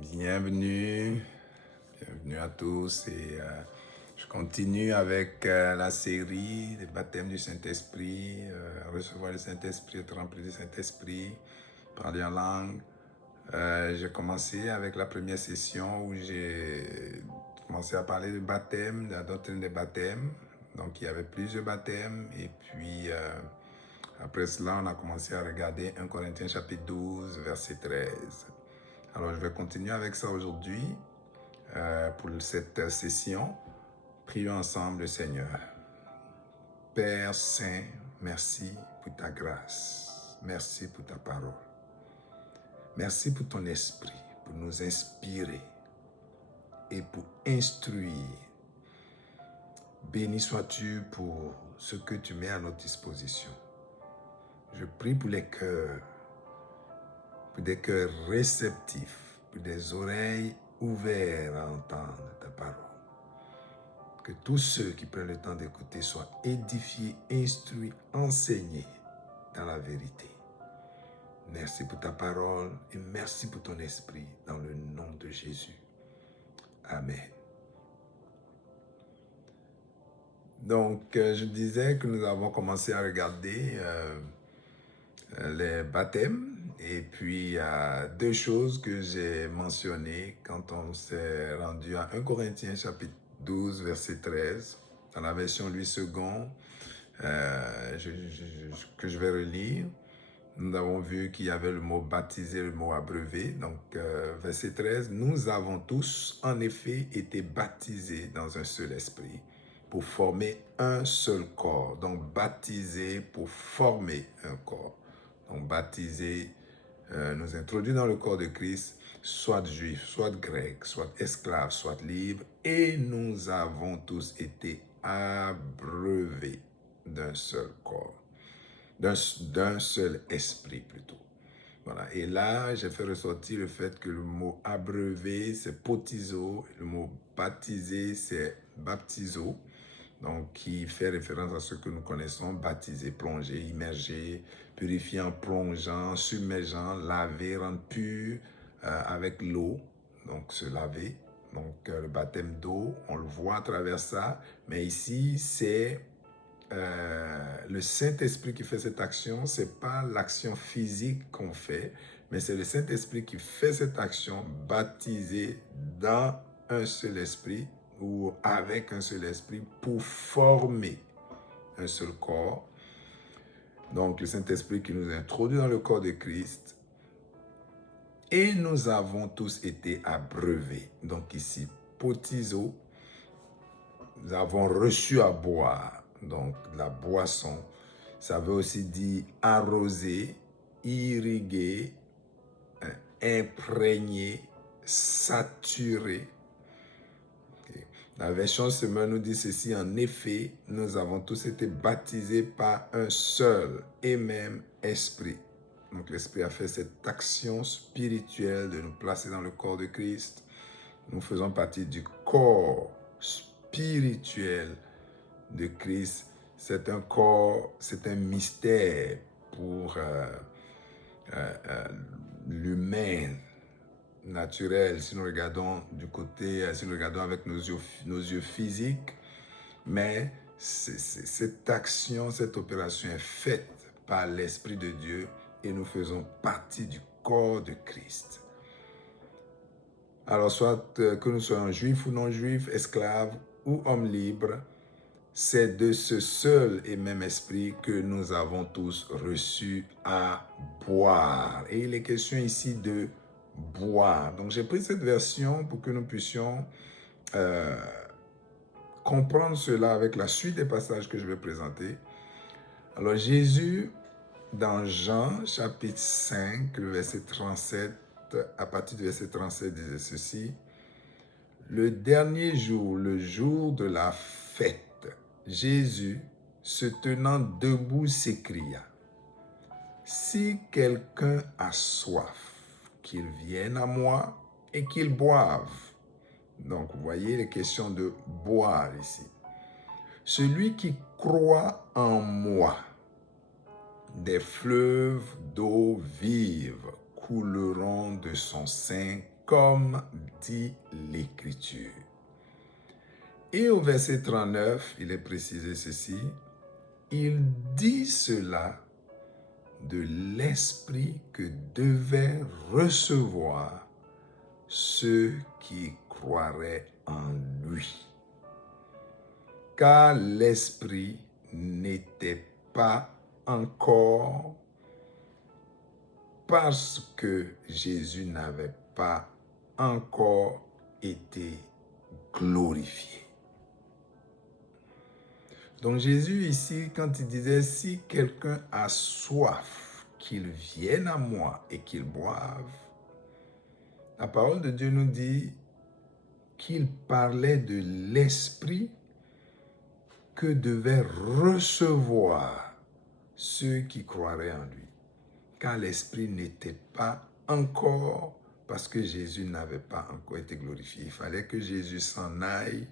Bienvenue à tous et je continue avec la série des baptêmes du Saint-Esprit, recevoir le Saint-Esprit, être rempli du Saint-Esprit, parler en langue. J'ai commencé avec la première session où j'ai commencé à parler de baptême, de la doctrine des baptêmes. Donc il y avait plusieurs baptêmes et puis après cela on a commencé à regarder 1 Corinthiens chapitre 12 verset 13. Alors, je vais continuer avec ça aujourd'hui pour cette session. Prions ensemble le Seigneur. Père Saint, merci pour ta grâce. Merci pour ta parole. Merci pour ton esprit, pour nous inspirer et pour instruire. Béni sois-tu pour ce que tu mets à notre disposition. Je prie pour les cœurs, pour des cœurs réceptifs, pour des oreilles ouvertes à entendre ta parole. Que tous ceux qui prennent le temps d'écouter soient édifiés, instruits, enseignés dans la vérité. Merci pour ta parole et merci pour ton esprit dans le nom de Jésus. Amen. Donc, je disais que nous avons commencé à regarder les baptêmes et puis il y a deux choses que j'ai mentionnées quand on s'est rendu à 1 Corinthiens chapitre 12 verset 13 dans la version Louis II que je vais relire. Nous avons vu qu'il y avait le mot baptisé, le mot abreuvé. Donc, verset 13, nous avons tous en effet été baptisés dans un seul esprit pour former un seul corps. Donc, baptisés pour former un corps. Donc, baptisés nous introduit dans le corps de Christ, soit juif, soit grec, soit esclave, soit libre, et nous avons tous été abreuvés d'un seul corps, d'un seul esprit plutôt. Voilà. Et là, j'ai fait ressortir le fait que le mot abreuvé, c'est potizo, le mot baptisé, c'est baptizo, donc qui fait référence à ce que nous connaissons, baptiser, plonger, immerger, purifiant, plongeant, submergeant, laver, rendre pur avec l'eau, donc se laver. Donc le baptême d'eau, on le voit à travers ça, mais ici c'est le Saint-Esprit qui fait cette action, c'est pas l'action physique qu'on fait, mais c'est le Saint-Esprit qui fait cette action, baptisé dans un seul esprit ou avec un seul esprit pour former un seul corps. Donc le Saint-Esprit qui nous introduit dans le corps de Christ. Et nous avons tous été abreuvés. Donc ici, potizo, nous avons reçu à boire, donc la boisson. Ça veut aussi dire arroser, irriguer, imprégner, saturer. Okay. La version Semeur nous dit ceci, en effet, nous avons tous été baptisés par un seul et même esprit. Donc l'esprit a fait cette action spirituelle de nous placer dans le corps de Christ. Nous faisons partie du corps spirituel de Christ. C'est un corps, c'est un mystère pour l'humain naturel, si nous regardons du côté, si nous regardons avec nos yeux physiques, mais cette action, cette opération est faite par l'Esprit de Dieu et nous faisons partie du corps de Christ. Alors, soit que nous soyons juifs ou non juifs, esclaves ou hommes libres, c'est de ce seul et même esprit que nous avons tous reçu à boire. Et il est question ici de boire. Donc, j'ai pris cette version pour que nous puissions comprendre cela avec la suite des passages que je vais présenter. Alors, Jésus, dans Jean, chapitre 5, le verset 37, à partir du verset 37, disait ceci. Le dernier jour, le jour de la fête, Jésus, se tenant debout, s'écria, « Si quelqu'un a soif, qu'il vienne à moi et qu'il boive. » Donc, vous voyez les questions de boire ici. « Celui qui croit en moi, des fleuves d'eau vive couleront de son sein comme dit l'Écriture. Et au verset 39, il est précisé ceci, il dit cela de l'esprit que devaient recevoir ceux qui croiraient en lui. Car l'esprit n'était pas encore, parce que Jésus n'avait pas encore été glorifié. Donc Jésus ici, quand il disait, si quelqu'un a soif, qu'il vienne à moi et qu'il boive, la parole de Dieu nous dit qu'il parlait de l'esprit que devaient recevoir ceux qui croiraient en lui. Car l'esprit n'était pas encore, parce que Jésus n'avait pas encore été glorifié. Il fallait que Jésus s'en aille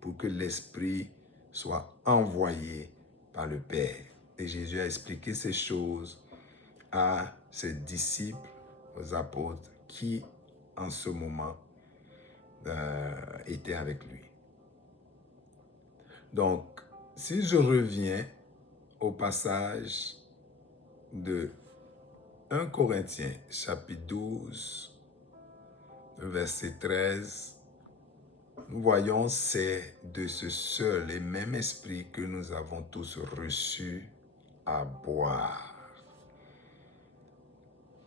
pour que l'esprit soit envoyé par le Père. Et Jésus a expliqué ces choses à ses disciples, aux apôtres, qui en ce moment étaient avec lui. Donc, si je reviens au passage de 1 Corinthiens, chapitre 12, verset 13, nous voyons, c'est de ce seul et même esprit que nous avons tous reçu à boire.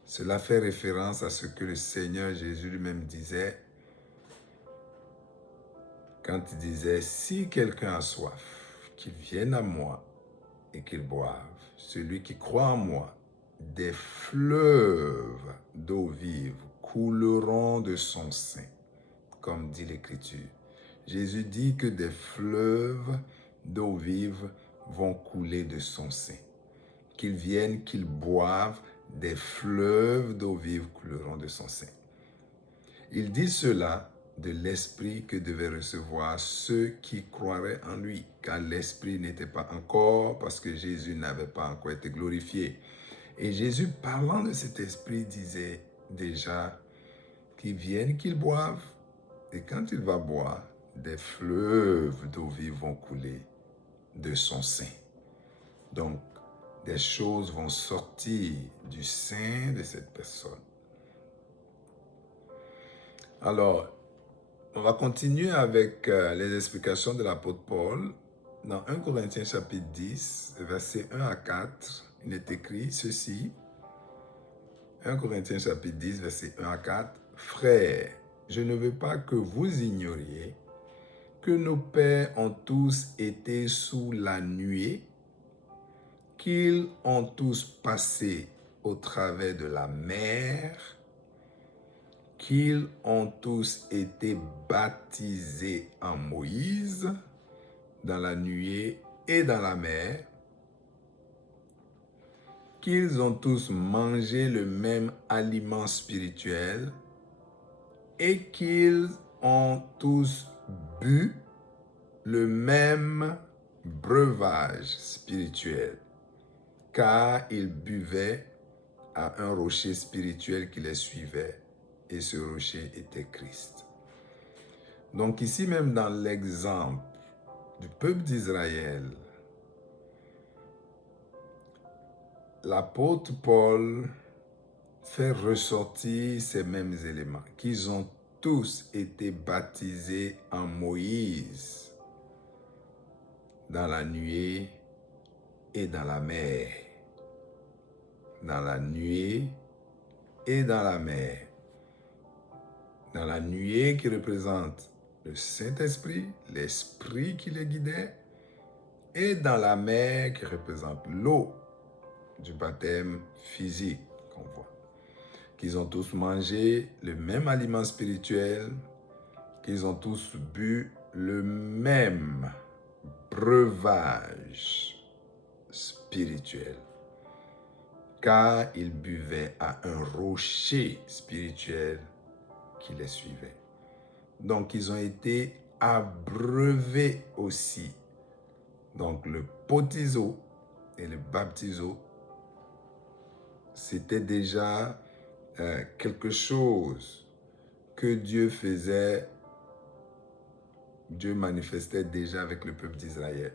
Cela fait référence à ce que le Seigneur Jésus lui-même disait quand il disait, si quelqu'un a soif, qu'il vienne à moi et qu'il boive. Celui qui croit en moi, des fleuves d'eau vive couleront de son sein, comme dit l'Écriture. Jésus dit que des fleuves d'eau vive vont couler de son sein. Qu'ils viennent, qu'ils boivent, des fleuves d'eau vive couleront de son sein. Il dit cela de l'esprit que devaient recevoir ceux qui croiraient en lui, car l'esprit n'était pas encore, parce que Jésus n'avait pas encore été glorifié. Et Jésus, parlant de cet esprit, disait déjà qu'ils viennent, qu'ils boivent, et quand il va boire, des fleuves d'eau vive vont couler de son sein. Donc, des choses vont sortir du sein de cette personne. Alors, on va continuer avec les explications de l'apôtre Paul. Dans 1 Corinthiens chapitre 10, versets 1 à 4, il est écrit ceci. 1 Corinthiens chapitre 10, versets 1 à 4. Frères, je ne veux pas que vous ignoriez que nos pères ont tous été sous la nuée, qu'ils ont tous passé au travers de la mer, qu'ils ont tous été baptisés en Moïse, dans la nuée et dans la mer, qu'ils ont tous mangé le même aliment spirituel et qu'ils ont tous bu le même breuvage spirituel, car ils buvaient à un rocher spirituel qui les suivait, et ce rocher était Christ. Donc ici même dans l'exemple du peuple d'Israël, l'apôtre Paul fait ressortir ces mêmes éléments, qu'ils ont tous été baptisés en Moïse, dans la nuée et dans la mer. Dans la nuée et dans la mer. Dans la nuée qui représente le Saint-Esprit, l'Esprit qui les guidait, et dans la mer qui représente l'eau du baptême physique qu'on voit. Qu'ils ont tous mangé le même aliment spirituel, qu'ils ont tous bu le même breuvage spirituel, car ils buvaient à un rocher spirituel qui les suivait. Donc, ils ont été abreuvés aussi. Donc, le potizo et le baptizo, c'était déjà quelque chose que Dieu manifestait déjà avec le peuple d'Israël.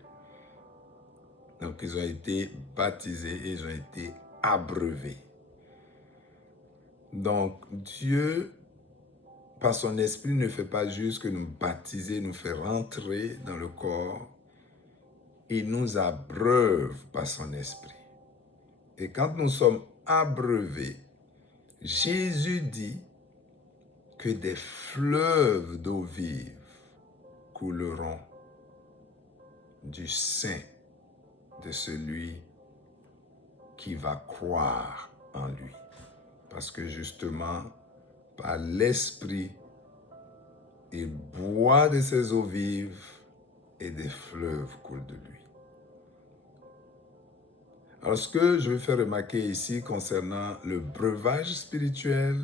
Donc, ils ont été baptisés et ils ont été abreuvés. Donc, Dieu, par son esprit, ne fait pas juste que nous baptiser, nous fait rentrer dans le corps. Il nous abreuve par son esprit. Et quand nous sommes abreuvés, Jésus dit que des fleuves d'eau vive couleront du sein de celui qui va croire en lui. Parce que justement, par l'esprit, il boit de ces eaux vives et des fleuves coulent de lui. Alors, ce que je veux faire remarquer ici concernant le breuvage spirituel,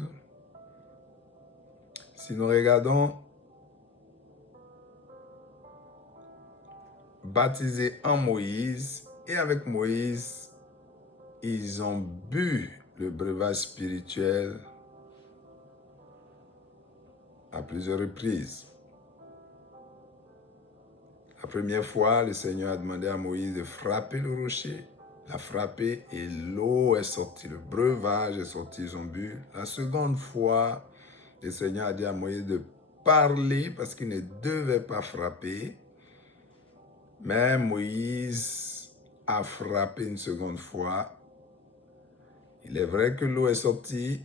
si nous regardons baptisé en Moïse, et avec Moïse, ils ont bu le breuvage spirituel à plusieurs reprises. La première fois, le Seigneur a demandé à Moïse de frapper le rocher. Il a frappé et l'eau est sortie, le breuvage est sorti, ils ont bu. La seconde fois, le Seigneur a dit à Moïse de parler parce qu'il ne devait pas frapper. Mais Moïse a frappé une seconde fois. Il est vrai que l'eau est sortie,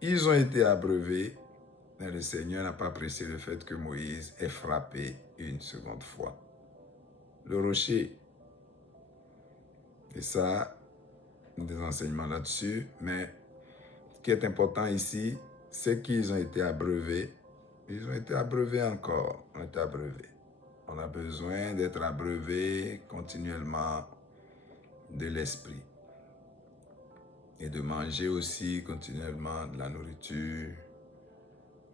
ils ont été abreuvés, mais le Seigneur n'a pas apprécié le fait que Moïse ait frappé une seconde fois le rocher. Et ça, des enseignements là-dessus, mais ce qui est important ici, c'est qu'ils ont été abreuvés. Ils ont été abreuvés encore, on est abreuvés. On a besoin d'être abreuvés continuellement de l'esprit et de manger aussi continuellement de la nourriture.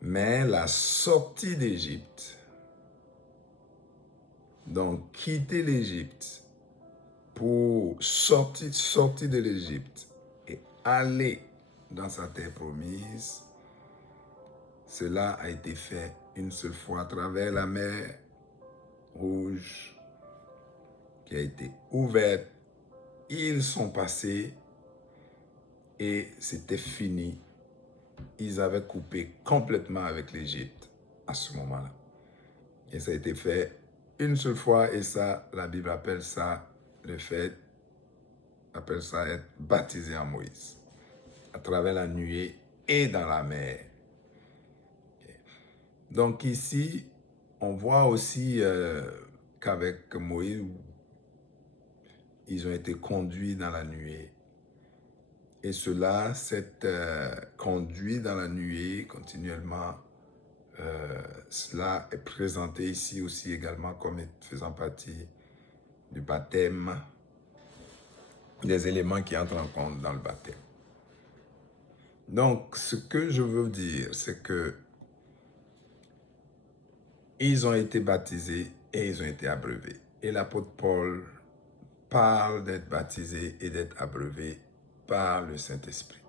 Mais la sortie d'Égypte, donc quitter l'Égypte pour sortir de l'Égypte et aller dans sa terre promise, cela a été fait une seule fois à travers la mer Rouge qui a été ouverte. Ils sont passés et c'était fini. Ils avaient coupé complètement avec l'Égypte à ce moment-là. Et ça a été fait une seule fois et ça, la Bible appelle ça être baptisé en Moïse, à travers la nuée et dans la mer. Donc ici, on voit aussi qu'avec Moïse, ils ont été conduits dans la nuée. Et cela s'est conduit dans la nuée continuellement. Cela est présenté ici aussi également comme faisant partie du baptême, des éléments qui entrent en compte dans le baptême. Donc, ce que je veux dire, c'est que ils ont été baptisés et ils ont été abreuvés. Et l'apôtre Paul parle d'être baptisé et d'être abreuvé par le Saint-Esprit.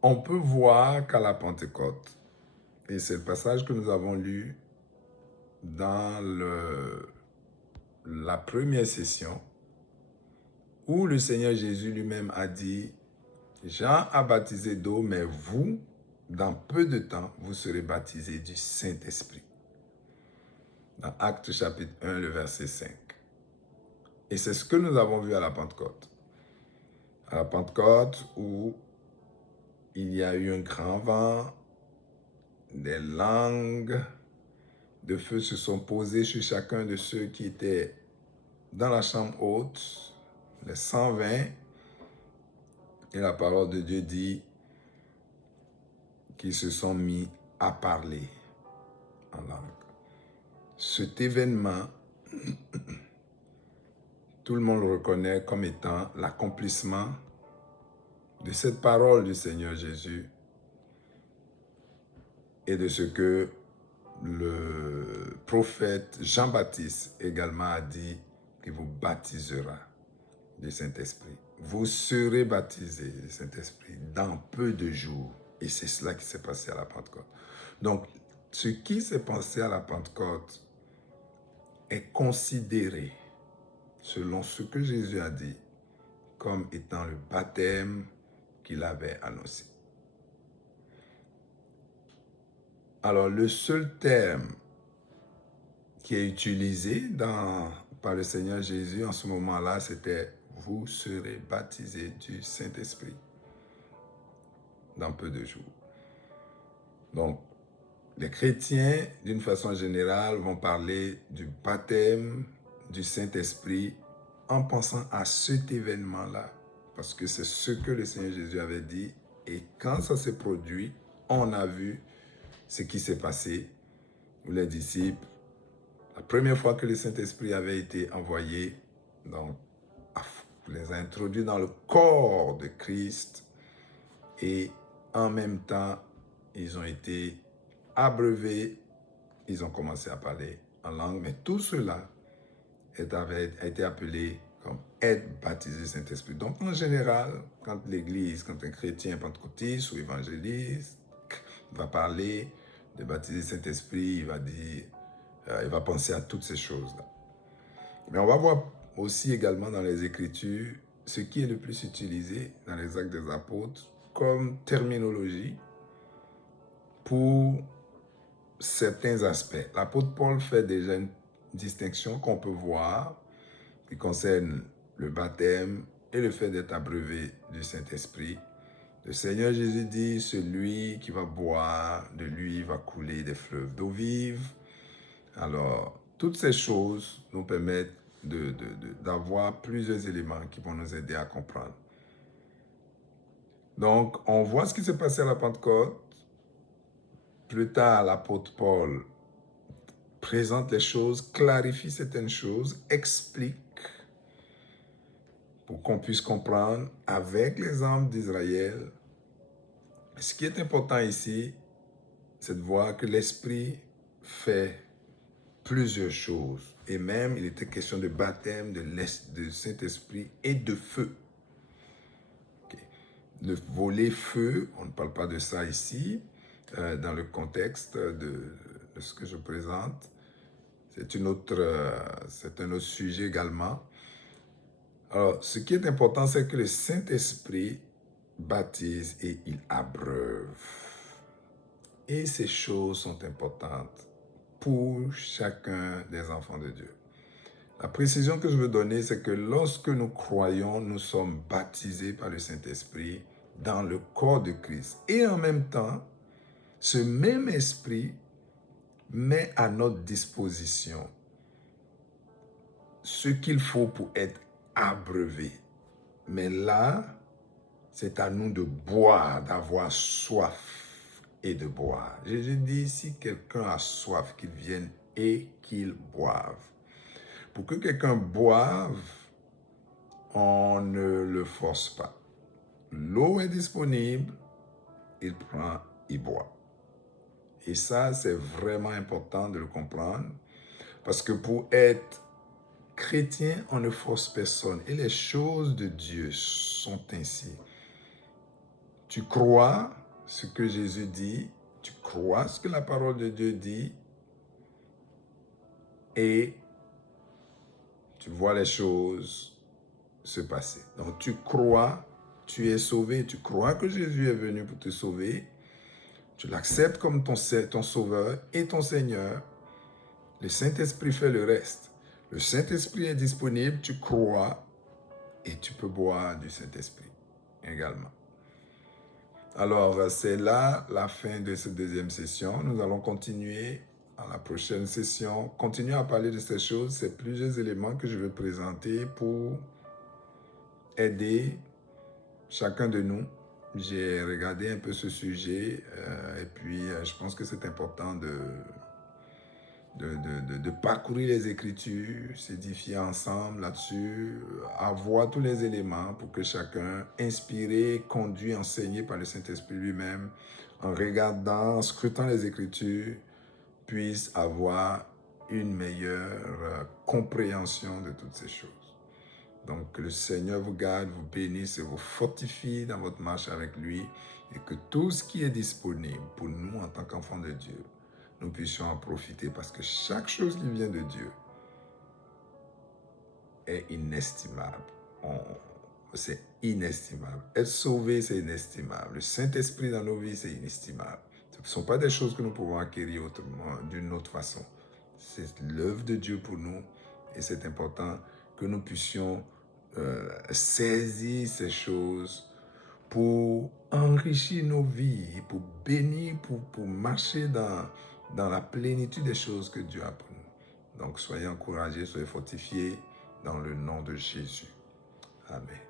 On peut voir qu'à la Pentecôte, et c'est le passage que nous avons lu dans la première session, où le Seigneur Jésus lui-même a dit, Jean a baptisé d'eau, mais vous, dans peu de temps, vous serez baptisés du Saint-Esprit. Dans Actes chapitre 1, le verset 5. Et c'est ce que nous avons vu à la Pentecôte. À la Pentecôte, où il y a eu un grand vent, des langues de feu se sont posées sur chacun de ceux qui étaient dans la chambre haute, les 120, et la parole de Dieu dit qu'ils se sont mis à parler en langue. Cet événement, tout le monde le reconnaît comme étant l'accomplissement de cette parole du Seigneur Jésus et de ce que le prophète Jean-Baptiste également a dit qu'il vous baptisera du Saint-Esprit. vous serez baptisés du Saint-Esprit dans peu de jours. Et c'est cela qui s'est passé à la Pentecôte. Donc, ce qui s'est passé à la Pentecôte est considéré, selon ce que Jésus a dit, comme étant le baptême qu'il avait annoncé. Alors, le seul terme qui est utilisé par le Seigneur Jésus en ce moment-là, c'était « vous serez baptisés du Saint-Esprit dans peu de jours ». Donc, les chrétiens, d'une façon générale, vont parler du baptême du Saint-Esprit en pensant à cet événement-là, parce que c'est ce que le Seigneur Jésus avait dit, et quand ça s'est produit, on a vu ce qui s'est passé, où les disciples, la première fois que le Saint-Esprit avait été envoyé, donc, les a introduits dans le corps de Christ, et en même temps, ils ont été abreuvés, ils ont commencé à parler en langue, mais tout cela a été appelé comme être baptisé du Saint-Esprit. Donc, en général, quand l'Église, quand un chrétien pentecôtiste ou évangéliste va parler de baptiser du Saint-Esprit, il va dire, il va penser à toutes ces choses-là. Mais on va voir aussi également dans les Écritures ce qui est le plus utilisé dans les Actes des Apôtres comme terminologie pour certains aspects. L'apôtre Paul fait déjà une distinction qu'on peut voir qui concerne le baptême et le fait d'être abreuvé du Saint-Esprit. Le Seigneur Jésus dit, celui qui va boire, de lui va couler des fleuves d'eau vive. Alors, toutes ces choses nous permettent d'avoir plusieurs éléments qui vont nous aider à comprendre. Donc, on voit ce qui s'est passé à la Pentecôte. Plus tard, l'apôtre Paul présente les choses, clarifie certaines choses, explique pour qu'on puisse comprendre avec l'exemple d'Israël. Ce qui est important ici, c'est de voir que l'Esprit fait plusieurs choses. Et même, il était question de baptême de Saint-Esprit et de feu. Okay. Le volet feu, on ne parle pas de ça ici, dans le contexte de ce que je présente. C'est un autre sujet également. Alors, ce qui est important, c'est que le Saint-Esprit baptise et il abreuve. Et ces choses sont importantes pour chacun des enfants de Dieu. La précision que je veux donner, c'est que lorsque nous croyons, nous sommes baptisés par le Saint-Esprit dans le corps de Christ. Et en même temps, ce même esprit met à notre disposition ce qu'il faut pour être abreuvé. Mais là, c'est à nous de boire, d'avoir soif et de boire. Jésus dit, si quelqu'un a soif, qu'il vienne et qu'il boive. Pour que quelqu'un boive, on ne le force pas. L'eau est disponible, il prend, il boit. Et ça, c'est vraiment important de le comprendre, parce que pour être chrétien, on ne force personne. Et les choses de Dieu sont ainsi. Tu crois ce que Jésus dit, tu crois ce que la parole de Dieu dit, et tu vois les choses se passer. Donc tu crois, tu es sauvé, tu crois que Jésus est venu pour te sauver, tu l'acceptes comme ton sauveur et ton Seigneur. Le Saint-Esprit fait le reste. Le Saint-Esprit est disponible, tu crois et tu peux boire du Saint-Esprit également. Alors, c'est là la fin de cette deuxième session. Nous allons continuer à la prochaine session. Continuer à parler de ces choses. C'est plusieurs éléments que je vais présenter pour aider chacun de nous. J'ai regardé un peu ce sujet et puis je pense que c'est important de parcourir les Écritures, s'édifier ensemble là-dessus, avoir tous les éléments pour que chacun, inspiré, conduit, enseigné par le Saint-Esprit lui-même, en regardant, en scrutant les Écritures, puisse avoir une meilleure compréhension de toutes ces choses. Donc, que le Seigneur vous garde, vous bénisse et vous fortifie dans votre marche avec lui et que tout ce qui est disponible pour nous en tant qu'enfants de Dieu, nous puissions en profiter parce que chaque chose qui vient de Dieu est inestimable. C'est inestimable. Être sauvé, c'est inestimable. Le Saint-Esprit dans nos vies, c'est inestimable. Ce ne sont pas des choses que nous pouvons acquérir autrement, d'une autre façon. C'est l'œuvre de Dieu pour nous et c'est important que nous puissions saisir ces choses pour enrichir nos vies, pour bénir, pour marcher dans la plénitude des choses que Dieu a pour nous. Donc soyez encouragés, soyez fortifiés dans le nom de Jésus. Amen.